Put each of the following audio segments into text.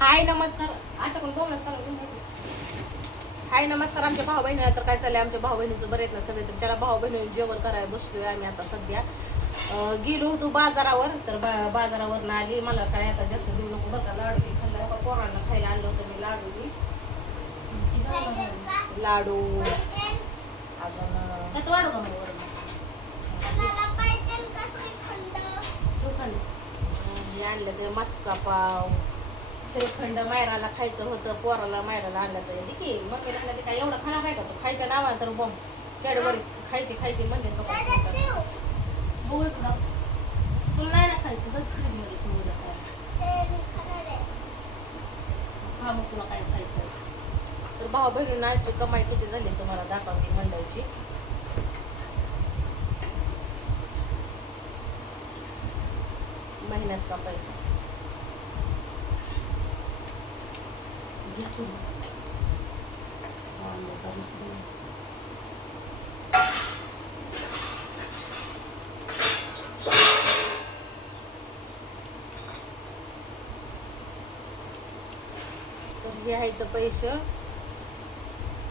हाय नमस्कार. आता कोण बोलणार चालू. हाय नमस्कार आमच्या भाऊ बहिणीला. तर काय चाललंय आमच्या भाऊ बहिणीचं बरेच ना सगळे. तर त्याला भाऊ बहिणी जेवण करायला बसलोय आम्ही आता सध्या. गेलो होतो बाजारावर. तर बाजारावर आली. मला काय आता जास्त देऊ नको बघा. लाडू बी खाल्ला. पोरांना खायला आणलं होतं मी लाडू बी. लाडू अजून वाढू का मग वरून मी आणलं ते मस्का पाव श्रीखंड. मायराला खायचं होतं. पोराला मायराला आणलं तर की मम्मी म्हणलं ते काय एवढं खाणार आहे का तो. खायचं नावा तर बॉम्ब कॅडबरी खायची म्हणजे तुला नाही ना खायचं तर फ्रीजमध्ये ठेवू हा मग तुला काय खायचं. तर भाऊ बहिणींना आजची कमाई किती झाली तुम्हाला दाखवते मंडळाची. महिन्यात का पैसा घेतो तर हे आहे तर पैसे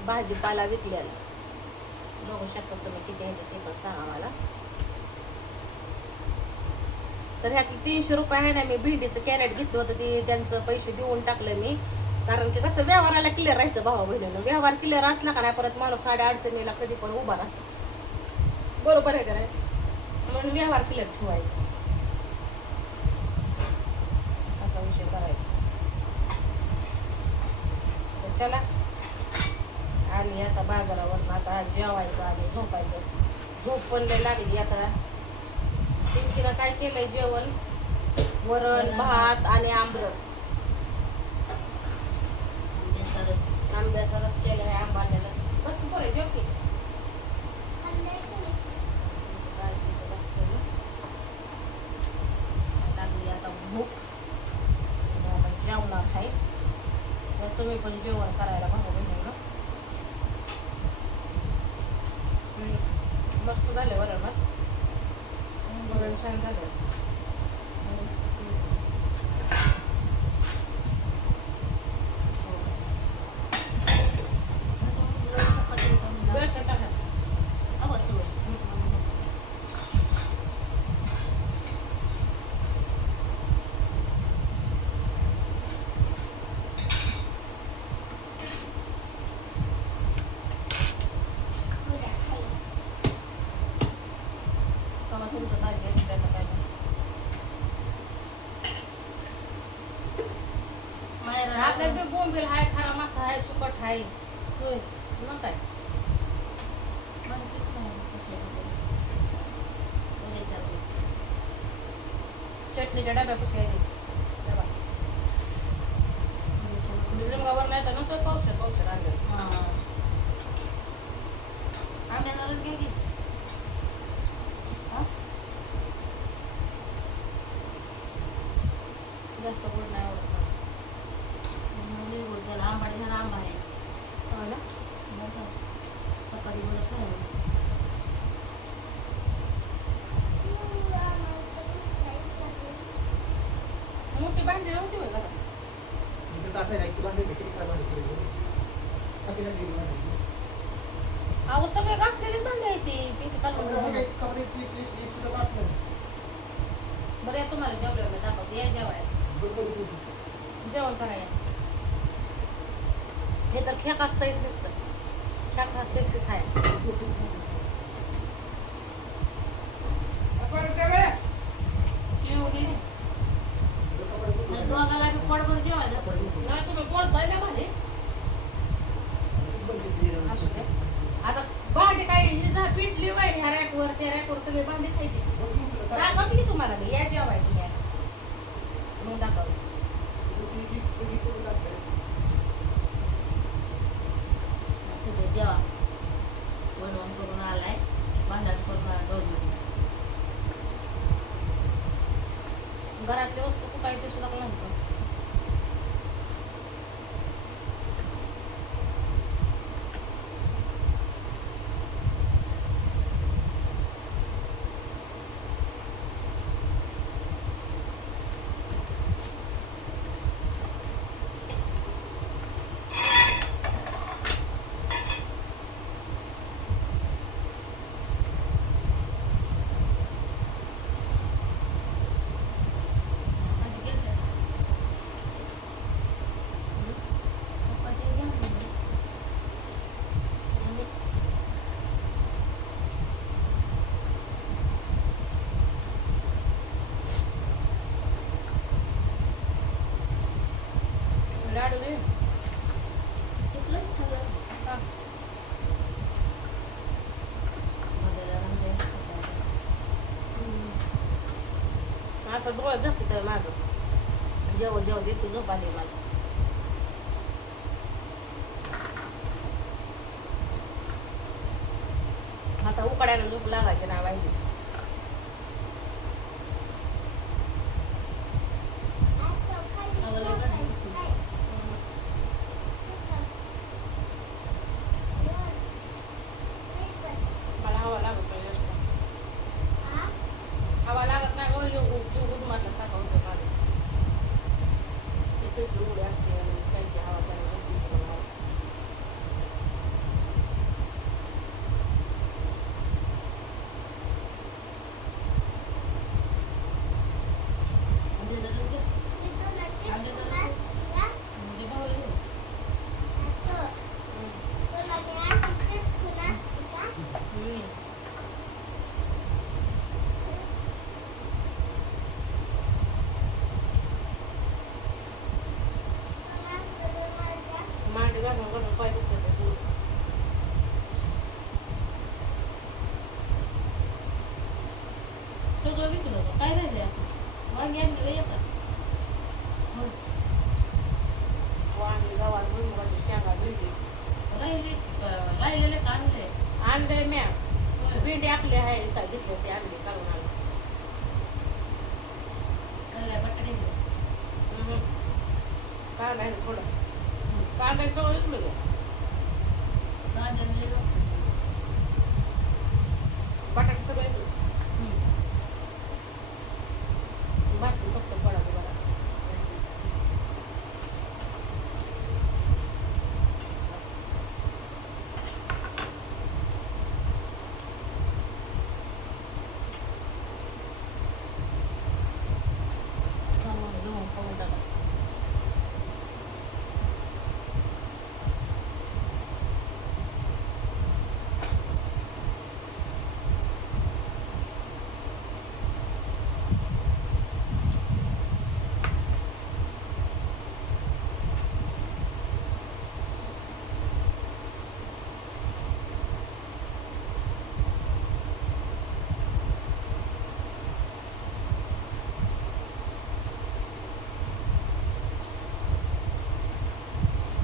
भाजीपाला विकल्याला. बघू शकता तुम्ही किती ह्याचे ते पण सांगा मला. तर ह्यातले 300 रुपये आहे ना. मी भेंडीचं कॅरेट घेतलं होतं ते त्यांचं पैसे देऊन टाकलं मी. कारण की कसं व्यवहाराला क्लिअर राहायचं भावा बहिणीनं. व्यवहार क्लिअर असला का नाही परत माणूस साड्या अडचणीला कधी पण उभा राहतो. बरोबर आहे का नाही. म्हणून व्यवहार क्लिअर ठेवायचा असा विषय करायचा. तर चला आणि आता बाजारावर आता जेवायचं आणि झोपायचं. झोप पण लय लागली आता. पिंकीनं काय केलंय जेवण. वरण भात आणि आंबरस. आंब्याचा रस केलाय आंबाण्याला. बस बरं जेव की लागली आता भूक. आता जेवणार आहे. तर तुम्ही पण जेवण करायला भाऊ बहिणीला. मस्त झाले वरण भात. वरण छान झालं. आपल्या बोंबील हाय खरा मासा हाय सुकट हाय होय मग काय. चटणीच्या डब्यापाशी आहे लिंगावर नाही तर नंतर पावसात आणलं. आंब्याचा घे की जास्त गोड नाही आवडत. गोड झाला आंबा झाला आंबा आहे सकाळी बरं खरं. मोठी भांडी नव्हती होय घरात. अहो सगळे घासलेलीच भांडी आहे ती. बरं या तुम्हाला जेवलं मी दाखवते. या जेवायला जेवण करायला. हे तर खेक असतंच नुसतं. खेक हा खेकसीस आहे. दोघाला बी पोट भरून जेवायला. नाही तुम्ही बोलताय ना भांडी. असू दे. आता भांडी काय पिटली वाय ह्या रॅकवर त्या रॅकवर सगळे भांडीच आहे ते. दाखवते की तुम्हाला मी. या जेवायला या मग दाखव. जेवा बनवून करून आलाय. भांडण करून आला दोघं. घरातली वस्तू कुठं आहे ते सुद्धा म्हणतो. लाडू दे. घेतलं खाल्लं. हा. मध्येला म्हणजे सकाळी. असं डोळ्यात जातं तर माझं जेव जेव दे तू झोप आली मला. आता उकड्याला झोप लागायची ना वाहिलीच. आम्हाला करायचं. मला हवा लागत नाही जास्त. हवा लागत नाही गो जीव उदमातला सारखा होतो माझं. ते पेटली उडी असते आणि त्यांची हवा त्याला झोपली तर मला हवा. म्हणजे जरा घे. म्हणजे भावाला घे. हम्म. मांडी घालून घालून पाय दुखतात ते दूर. सगळं विकलं होतं. काय राहिले आता? वांगी आणली बाई आता. हो. वांगी गवार भुईमुगाची शेंगा भेंडी राहिलेले का आणले? आणलंय म्या. होय. भेंडी आपली आहे काय घेतली ते आणली काढून आणली. आणल्या बटाटे घेतले. कांदा आहे थोडं. कांदा आहे सगळं विकलं गं. कांदे आणले बघ. बटाटे सगळं विकलं. भाजी फक्त पडायचं बघा. घेऊन खाऊन टाका.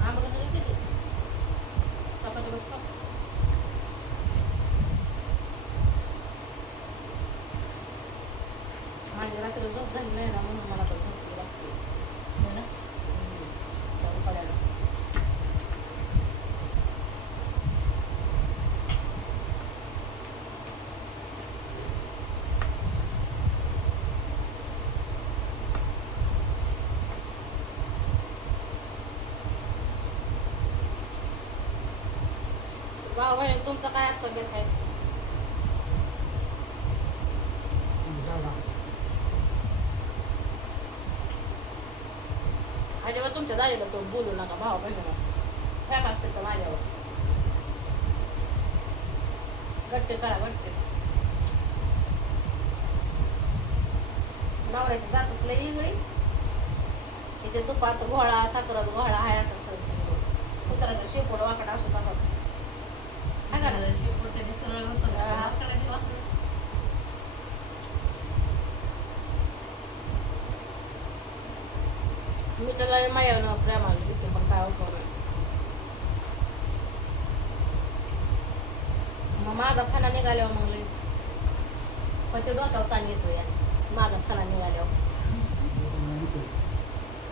आम्हाला नाही किती चपाती बसतो. माझी रात्री झोप झाली नाही ना म्हणून मला तर झोप लागते. हो ना? जाऊन पडायला. भाऊ बहीण तुमचा काय आजचा बेत आहे? अजिबात तुमच्या दाजीला तो बोलू नका भाऊ बहिणीला. फॅक असते तर माझ्यावर. गट्टे करा गट्टे. नवऱ्याची जातच लई वेगळी. इथे तुपात घोळा साखरात घोळा आहे असं कुत्राचा शेपूट वाकडा असतो तसाच. हाय का ना? शेपूट कधी सरळ होतं. हा. वाकडाची वाकड. मी त्याला मायानं प्रेमाला तिथे पण काय होतं नाही. मग माझा खाना निघाल्यावर मग लई पण ते डोक्यावर ताण येतो या माझा खाना निघाल्यावर.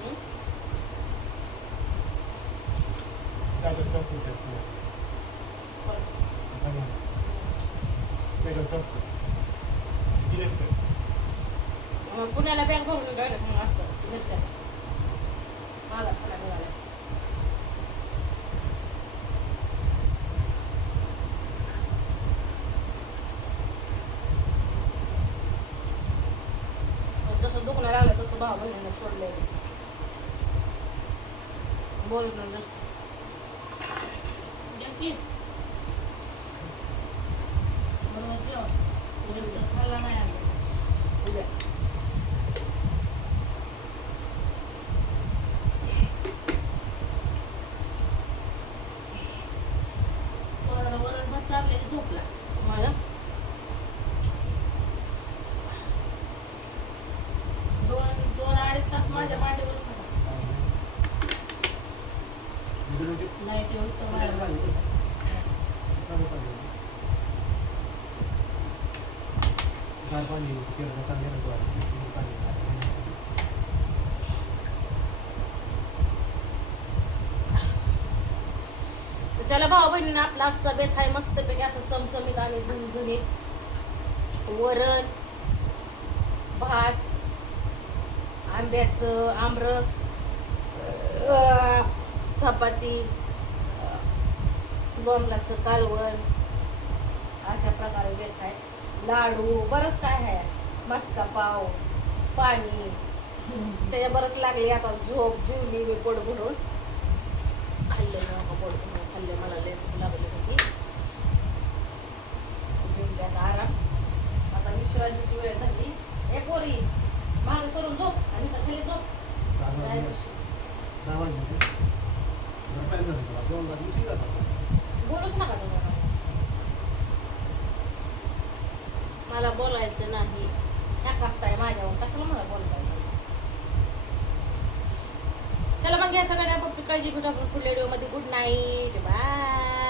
हं? मग पुण्याला बँक भरून डायरेक्ट मग असतं घेतलं. माझा खाना निघाल्या. जसं दुखणं लागलं तसं भाऊ बहिणीनं सोडलंय. बोलत नाही जास्त. की बरोबर जेवण. जास्त खाल्ला नाही आम्ही. उद्या लाईट व्यवस्था बाहेर लागली. गार पाणी केलं चांगले नको पाणी तर चला भाऊ बहिणीनं आपला आजचा बेत आहे मस्तपैकी असं चमचमीत आणि झणझणीत. वरण, भात, आंब्याचं आमरस, चपाती, बोंबलाचं कालवण, अशा प्रकारे बेत आहे. लाडू बरंच काय आहे, मस्का पाव, पाणी, त्याच्या बरंच लागली. आता झोप जेवली मी पोट भरून, खाल्ले पोट भरून खाल्ले, मला लय भूक लागली होती. जेवली आता आराम, आता विश्रांतीची वेळ झाली. ए पोरी मागे सरून झोप आणि इथं खाली झोप. बोलूच नका तुम्हाला, मला बोलायचं नाही. ह्या कास्ताय माझ्यावर, कशाला मला बोलताय. चला मग या सगळ्यांना पप्पी काळजी भेटू आपण पुढल्या व्हिडिओमध्ये. Good night, bye.